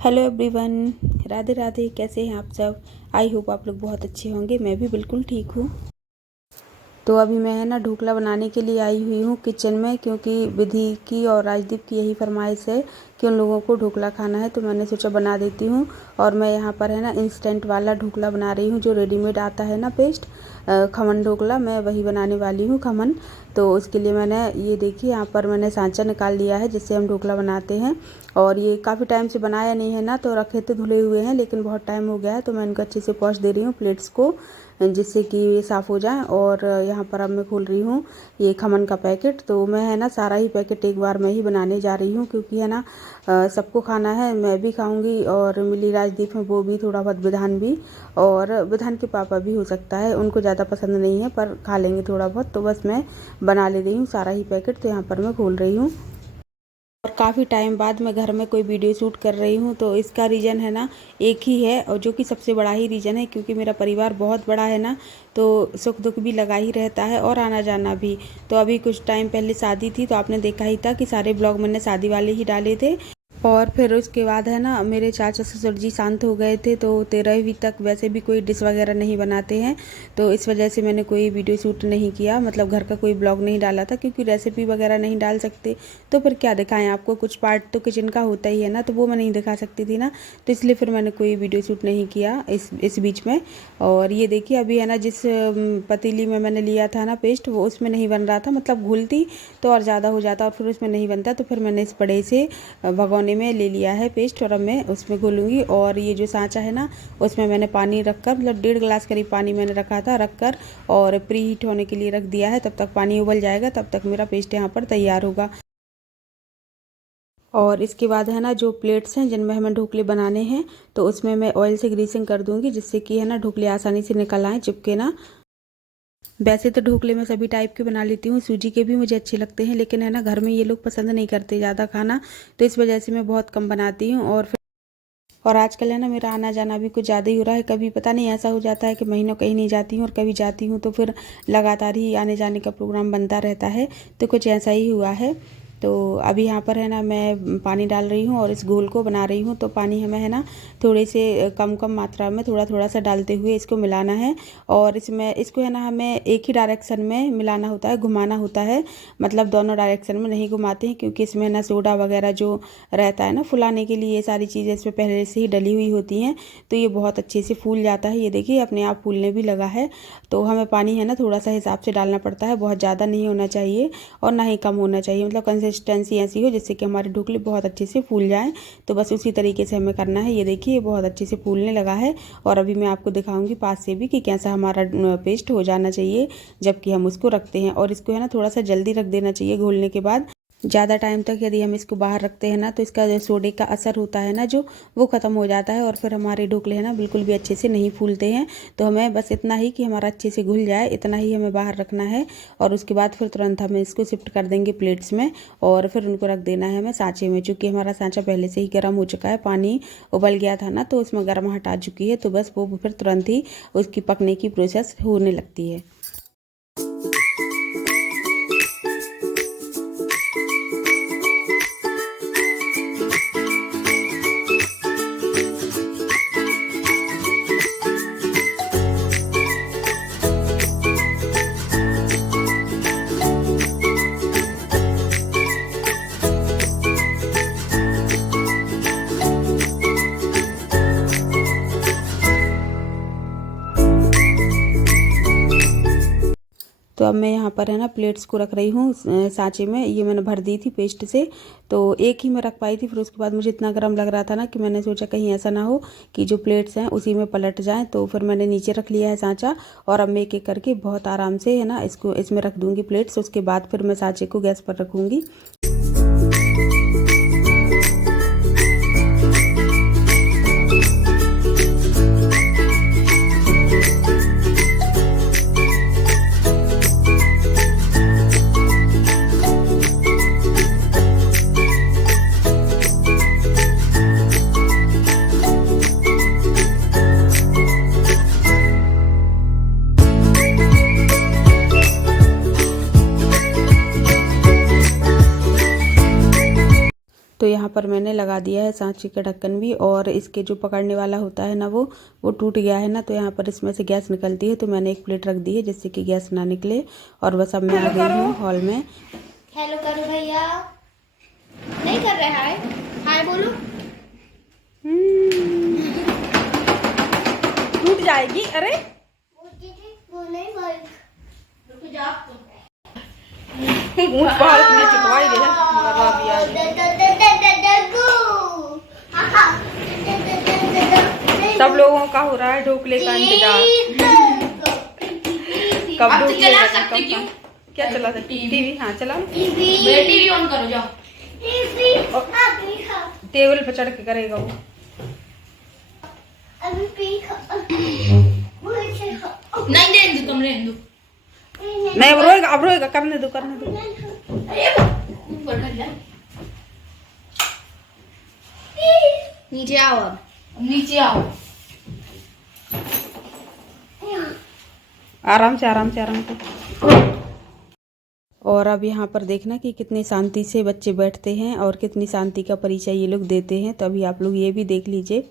Hello everyone. Radhe Radhe. कैसे हैं आप सब? आई होप आप लोग बहुत अच्छे होंगे। मैं भी बिल्कुल ठीक हूँ। तो अभी मैं है ना ढोकला बनाने के लिए आई हुई हूँ किचन में, क्योंकि विधि की और राजदीप की यही फरमाइश है कि उन लोगों को ढोकला खाना है, तो मैंने सोचा बना देती हूँ। और मैं यहाँ पर है ना इंस्टेंट वाला ढोकला बना रही हूँ, जो रेडीमेड आता है ना पेस्ट, खमन ढोकला, मैं वही बनाने वाली हूँ, खमन। तो उसके लिए मैंने ये देखिए यहाँ पर मैंने सांचा निकाल लिया है जिससे हम ढोकला बनाते हैं। और ये काफ़ी टाइम से बनाया नहीं है ना, तो रखे थे धुले हुए हैं, लेकिन बहुत टाइम हो गया है, तो मैं इनको अच्छे से पॉश दे रही हूँ प्लेट्स को, जिससे कि ये साफ़ हो जाए। और यहाँ पर अब मैं खोल रही हूँ ये खमन का पैकेट। तो मैं है ना सारा ही पैकेट एक बार में ही बनाने जा रही हूँ, क्योंकि है ना सबको खाना है, मैं भी खाऊंगी और मिली राजदीप है वो भी, थोड़ा बहुत विधान भी, और विधान के पापा भी हो सकता है, उनको ज़्यादा पसंद नहीं है पर खा लेंगे थोड़ा बहुत। तो बस मैं बना ले रही हूँ सारा ही पैकेट। तो यहाँ पर मैं खोल रही हूँ और काफ़ी टाइम बाद मैं घर में कोई वीडियो शूट कर रही हूँ, तो इसका रीज़न है ना एक ही है, और जो कि सबसे बड़ा ही रीज़न है, क्योंकि मेरा परिवार बहुत बड़ा है ना, तो सुख दुख भी लगा ही रहता है और आना जाना भी। तो अभी कुछ टाइम पहले शादी थी, तो आपने देखा ही था कि सारे ब्लॉग मैंने शादी वाले ही डाले थे। और फिर उसके बाद है ना मेरे चाचा ससुर जी शांत हो गए थे, तो 13वीं तक वैसे भी कोई डिश वगैरह नहीं बनाते हैं, तो इस वजह से मैंने कोई वीडियो शूट नहीं किया, मतलब घर का कोई ब्लॉग नहीं डाला था, क्योंकि रेसिपी वगैरह नहीं डाल सकते, तो फिर क्या दिखाएं आपको। कुछ पार्ट तो किचन का होता ही है ना, तो वो मैं नहीं दिखा सकती थी ना, तो इसलिए फिर मैंने कोई वीडियो शूट नहीं किया इस बीच में। और ये देखिए अभी है ना जिस पतीली में मैंने लिया था ना पेस्ट, वो उसमें नहीं बन रहा था, मतलब घुलती तो और ज़्यादा हो जाता और फिर उसमें नहीं बनता, तो फिर मैंने इस बड़े से भगोने में ले लिया है पेस्ट, और अब मैं उसमें घोलूँगी। और ये जो सांचा है ना उसमें मैंने पानी रखकर, मतलब 1.5 गिलास करीब पानी मैंने रखा था, रखकर और प्री हीट होने के लिए रख दिया है। तब तक पानी उबल जाएगा, तब तक मेरा पेस्ट यहाँ पर तैयार होगा। और इसके बाद है ना जो प्लेट्स हैं जिनमें हमें ढोकले बनाने हैं, तो उसमें मैं ऑयल से ग्रीसिंग कर दूंगी, जिससे कि है ना ढोकले आसानी से निकल आएँ, चिपके ना। वैसे तो ढोकले मैं सभी टाइप के बना लेती हूँ, सूजी के भी मुझे अच्छे लगते हैं, लेकिन है ना घर में ये लोग पसंद नहीं करते ज़्यादा खाना, तो इस वजह से मैं बहुत कम बनाती हूँ। और आजकल है ना मेरा आना जाना भी कुछ ज़्यादा ही हो रहा है, कभी पता नहीं ऐसा हो जाता है कि महीनों कहीं नहीं जाती हूँ, और कभी जाती हूँ तो फिर लगातार ही आने जाने का प्रोग्राम बनता रहता है, तो कुछ ऐसा ही हुआ है। तो अभी यहाँ पर है ना मैं पानी डाल रही हूँ और इस घोल को बना रही हूँ, तो पानी हमें है ना थोड़े से कम कम मात्रा में थोड़ा थोड़ा सा डालते हुए इसको मिलाना है। और इसमें इसको है ना हमें एक ही डायरेक्शन में मिलाना होता है, घुमाना होता है, मतलब दोनों डायरेक्शन में नहीं घुमाते हैं, क्योंकि इसमें ना सोडा वगैरह जो रहता है ना फुलाने के लिए, ये सारी चीज़ें इसमें पहले से ही डली हुई होती हैं, तो ये बहुत अच्छे से फूल जाता है। ये देखिए अपने आप फूलने भी लगा है। तो हमें पानी है ना थोड़ा सा हिसाब से डालना पड़ता है, बहुत ज़्यादा नहीं होना चाहिए और ना ही कम होना चाहिए, मतलब कंसिस्टेंसी ऐसी हो जिससे कि हमारे ढोकले बहुत अच्छे से फूल जाएं। तो बस उसी तरीके से हमें करना है। ये देखिए ये बहुत अच्छे से फूलने लगा है, और अभी मैं आपको दिखाऊंगी पास से भी कि कैसा हमारा पेस्ट हो जाना चाहिए जबकि हम उसको रखते हैं। और इसको है ना थोड़ा सा जल्दी रख देना चाहिए घोलने के बाद। ज़्यादा टाइम तक यदि हम इसको बाहर रखते हैं ना, तो इसका जो सोडे का असर होता है ना जो, वो ख़त्म हो जाता है, और फिर हमारे ढोकले है ना बिल्कुल भी अच्छे से नहीं फूलते हैं। तो हमें बस इतना ही कि हमारा अच्छे से घुल जाए, इतना ही हमें बाहर रखना है। और उसके बाद फिर तुरंत हमें इसको शिफ्ट कर देंगे प्लेट्स में, और फिर उनको रख देना है हमें सांचे में। चूँकि हमारा सांचा पहले से ही गर्म हो चुका है, पानी उबल गया था ना, तो उसमें गर्माहट आ चुकी है, तो बस वो फिर तुरंत ही उसकी पकने की प्रोसेस होने लगती है। तो अब मैं यहाँ पर है ना प्लेट्स को रख रही हूँ सांचे में। ये मैंने भर दी थी पेस्ट से, तो एक ही मैं रख पाई थी, फिर उसके बाद मुझे इतना गर्म लग रहा था ना कि मैंने सोचा कहीं ऐसा ना हो कि जो प्लेट्स हैं उसी में पलट जाएं, तो फिर मैंने नीचे रख लिया है सांचा। और अब मैं एक एक करके बहुत आराम से है ना इसको इसमें रख दूँगी प्लेट्स। उसके बाद फिर मैं सांचे को गैस पर रखूँगी। पर मैंने लगा दिया है सांचे का ढक्कन भी, और इसके जो पकड़ने वाला होता है ना वो टूट गया है ना, तो यहाँ पर इसमें से गैस निकलती है, तो मैंने एक प्लेट रख दी है जिससे कि गैस ना निकले। और बस अब मैं आ गई हूँ हॉल में। हेलो करो भैया। नहीं कर रहे हाय हाय बोलो। टूट जाएगी। अरे वो नहीं भाई रुक जा ऊंट पहाड़ में चिपकाई दे मरा भी आज। सब लोगों का हो रहा है ढोकले का इंतजार। कब ढोकले चला सकते क्यों? क्या चला सकते? टीवी। हाँ चला। टीवी ऑन करो जाओ। टेबल पर चढ़ के करेगा वो। नहीं दे दो तुम रहने दो। नहीं अब रोएगा, अब रोएगा। करने दो करने दो। नीचे आओ अब नीचे आओ। आराम से आराम से आराम से। और अब यहाँ पर देखना कि कितनी शांति से बच्चे बैठते हैं और कितनी शांति का परिचय ये लोग देते हैं। तो अभी आप लोग ये भी देख लीजिए।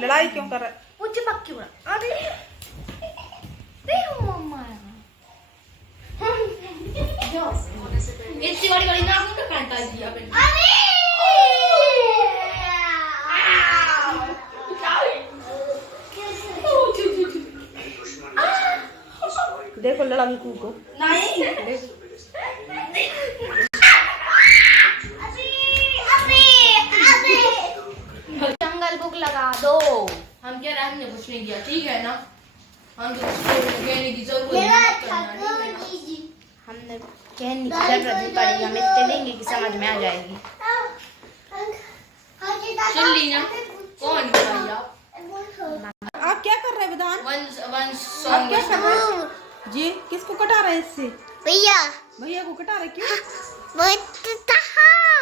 लड़ाई क्यों कर रहा है? इतनी बड़ी बड़ी नाक तो काटा दिया मैंने। देखो लड़ाकू को। नहीं जंगल बुक लगा दो। हम क्या हमने कुछ नहीं किया ठीक है ना। हम तो कहने की जरूरत नहीं। हमने कहने की जरूरत नहीं पड़ी। हम इतने देंगे कि समझ में आ जाएगी। सुन ली ना कौन भैया? आप क्या कर रहे हैं विधान? वन आप क्या कर रहे हैं जी? किसको कटा रहे हैं इससे? भैया भैया को कटा रहे? क्यों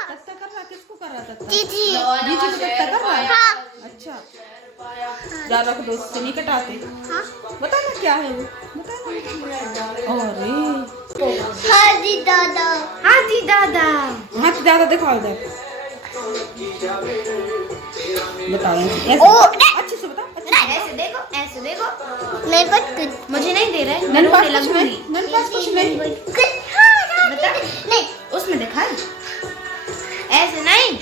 तख्ता कर रहा? किसको कर रहा तख्ता? दीदी को तख्ता कर रहा है? हाँ। अच्छा जा रख दो, उससे नहीं कटाते। हाँ? बता ना क्या है वो, बता ना। अरे हाजी दादा हाजी दादा हाथ ज्यादा दिखाओ इधर। बताओ अच्छे से बताओ। ऐसे देखो मेरे पास कुछ मुझे नहीं दे रहे। मेरे पास कुछ नहीं, मेरे पास कुछ नहीं। बता नहीं उसमें दिखा ऐसे नहीं।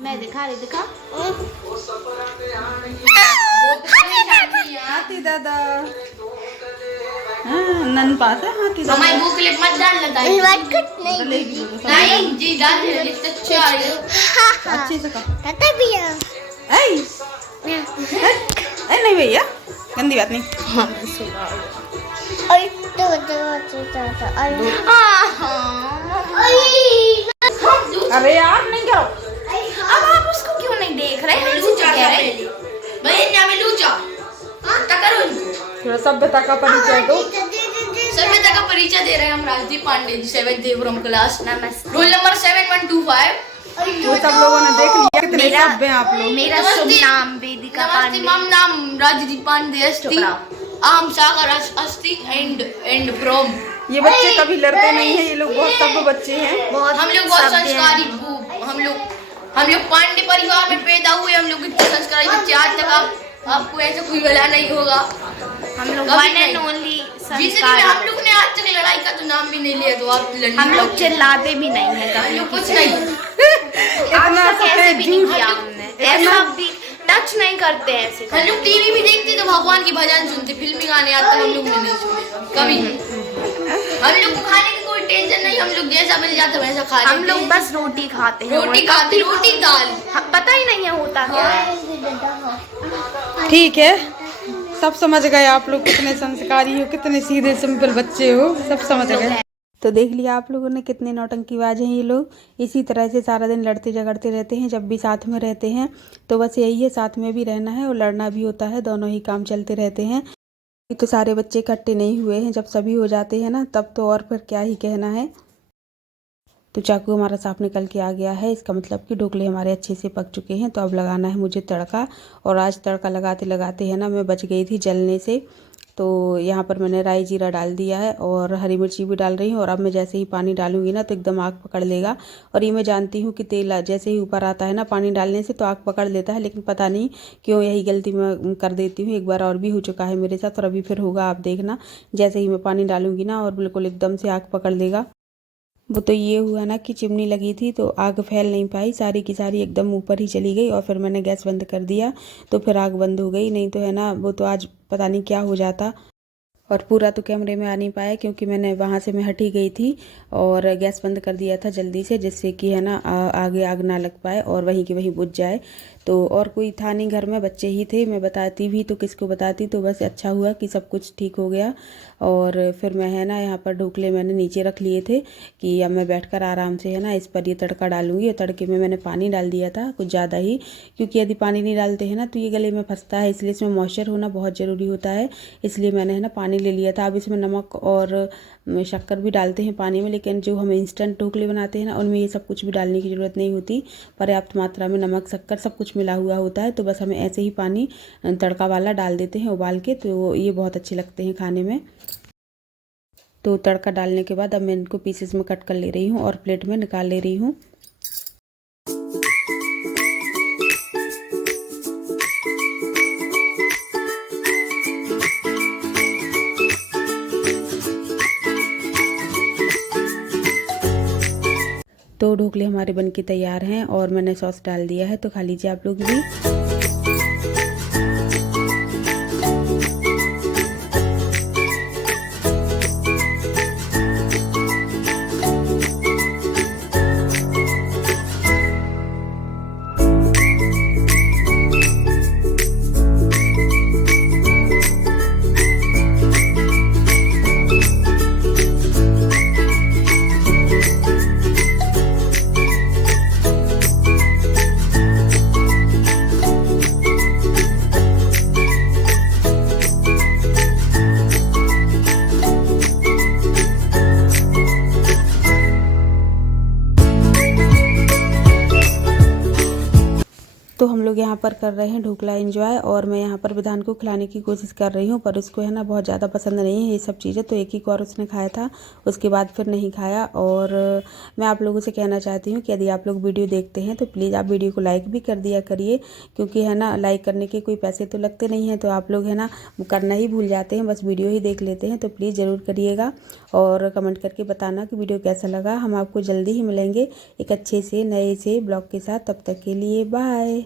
मैं दिखा रही दिखा। हाथी दादा। हाँ नन पास है हाथी दादा। हमारी वो क्लिप मत डाल लेता है। नहीं जी डाल दे अच्छे आ रही है। अच्छे से कर। कहता भैया नहीं भैया गंदी बात नहीं। अरे यार नहीं करो। अब आप उसको क्यों नहीं देख रहे? हम लूचा कह रहे भैया में लूचा करो। थोड़ा सभ्यता का परिचय दो। सभ्यता का परिचय दे रहे हैं हम Rajdeep Pandey ji 7th from class roll number 7125। वो सब लोगों ने देख लिया कितने सभ्य हैं आप लोग। मेरा शुभ नाम वेदिका पांडे। मम नाम राजदीप पांडे अस्ति आम सागर अस्ति एंड फ्रॉम। ये बच्चे कभी लड़ते नहीं हैं। ये लोग बहुत सभ्य बच्चे हैं। हम लोग बहुत संस्कारी। हम लोग पांडे परिवार में पैदा हुए। हम लोग इतने संस्कारी बच्चे। आज तक आपको ऐसा कोई भला नहीं होगा। हम लोग वन एंड ओनली संस्कारी। हम लोग ने आज तक लड़ाई का तो नाम भी नहीं लिया। तो आप हम लोग चिल्लाते भी नहीं है कभी कुछ नहीं। इतना कैसे भी नहीं किया हमने। ऐसा भी टच नहीं करते ऐसे। हम लोग टीवी भी देखते तो भगवान की भजन सुनते। फिल्मी गाने आते हम लोग ने नहीं सुने कभी। हम लोग को खाने की कोई टेंशन नहीं। हम लोग जैसा मिल जाता वैसा खा लेते। हम लोग बस रोटी खाते हैं। रोटी दाल पता ही नहीं है होता क्या है। ठीक है सब समझ गए आप लोग कितने संस्कारी हो, कितने सीधे सिंपल बच्चे हो, सब समझ गए। तो देख लिया आप लोगों ने कितने नौटंकीबाज हैं ये लोग। इसी तरह से सारा दिन लड़ते झगड़ते रहते हैं जब भी साथ में रहते हैं। तो बस यही है, साथ में भी रहना है और लड़ना भी होता है। दोनों ही काम चलते रहते हैं। तो सारे बच्चे इकट्ठे नहीं हुए हैं। जब सभी हो जाते हैं ना तब तो और फिर क्या ही कहना है। तो चाकू हमारा साफ निकल के आ गया है। इसका मतलब कि ढोकले हमारे अच्छे से पक चुके हैं। तो अब लगाना है मुझे तड़का। और आज तड़का लगाते लगाते है ना मैं बच गई थी जलने से। तो यहाँ पर मैंने राई जीरा डाल दिया है और हरी मिर्ची भी डाल रही हूँ। और अब मैं जैसे ही पानी डालूंगी ना तो एकदम आग पकड़ लेगा। और ये मैं जानती हूँ कि तेल जैसे ही ऊपर आता है ना पानी डालने से तो आग पकड़ लेता है, लेकिन पता नहीं क्यों यही गलती मैं कर देती हूँ। एक बार और भी हो चुका है मेरे साथ और अभी फिर होगा, आप देखना। जैसे ही मैं पानी डालूंगी ना और बिल्कुल एकदम से आग पकड़ लेगा। वो तो ये हुआ ना कि चिमनी लगी थी तो आग फैल नहीं पाई, सारी की सारी एकदम ऊपर ही चली गई। और फिर मैंने गैस बंद कर दिया तो फिर आग बंद हो गई, नहीं तो है ना वो तो आज पता नहीं क्या हो जाता। और पूरा तो कैमरे में आ नहीं पाया क्योंकि मैंने वहाँ से मैं हट ही गई थी और गैस बंद कर दिया था जल्दी से, जिससे कि है ना आगे आग ना लग पाए और वहीं की वहीं बुझ जाए। तो और कोई था नहीं घर में, बच्चे ही थे। मैं बताती भी तो किसको बताती, तो बस अच्छा हुआ कि सब कुछ ठीक हो गया। और फिर मैं है ना यहाँ पर ढोकले मैंने नीचे रख लिए थे कि अब मैं बैठकर आराम से है ना इस पर ये तड़का डालूंगी। और तड़के में मैंने पानी डाल दिया था कुछ ज़्यादा ही, क्योंकि यदि पानी नहीं डालते हैं ना तो ये गले में फंसता है, इसलिए इसमें मॉइस्चर होना बहुत ज़रूरी होता है। इसलिए मैंने है ना पानी ले लिया था। अब इसमें नमक और शक्कर भी डालते हैं पानी में, लेकिन जो हम इंस्टेंट ढोकले बनाते हैं ना उनमें ये सब कुछ भी डालने की ज़रूरत नहीं होती। पर्याप्त मात्रा में नमक शक्कर सब कुछ मिला हुआ होता है। तो बस हमें ऐसे ही पानी तड़का वाला डाल देते हैं उबाल के, तो ये बहुत अच्छे लगते हैं खाने में। तो तड़का डालने के बाद अब मैं इनको पीसेस में कट कर ले रही हूँ और प्लेट में निकाल ले रही हूँ। तो ढोकले हमारे बनके तैयार हैं और मैंने सॉस डाल दिया है, तो खा लीजिए आप लोग भी। तो हम लोग यहाँ पर कर रहे हैं ढोकला एंजॉय, और मैं यहाँ पर विधान को खिलाने की कोशिश कर रही हूँ, पर उसको है ना बहुत ज़्यादा पसंद नहीं है ये सब चीज़ें। तो एक ही और उसने खाया था, उसके बाद फिर नहीं खाया। और मैं आप लोगों से कहना चाहती हूँ कि यदि आप लोग वीडियो देखते हैं तो प्लीज़ आप वीडियो को लाइक भी कर दिया करिए, क्योंकि है ना लाइक करने के कोई पैसे तो लगते नहीं हैं। तो आप लोग है ना करना ही भूल जाते हैं, बस वीडियो ही देख लेते हैं। तो प्लीज़ ज़रूर करिएगा और कमेंट करके बताना कि वीडियो कैसा लगा। हम आपको जल्दी ही मिलेंगे एक अच्छे से नए से ब्लॉग के साथ, तब तक के लिए बाय।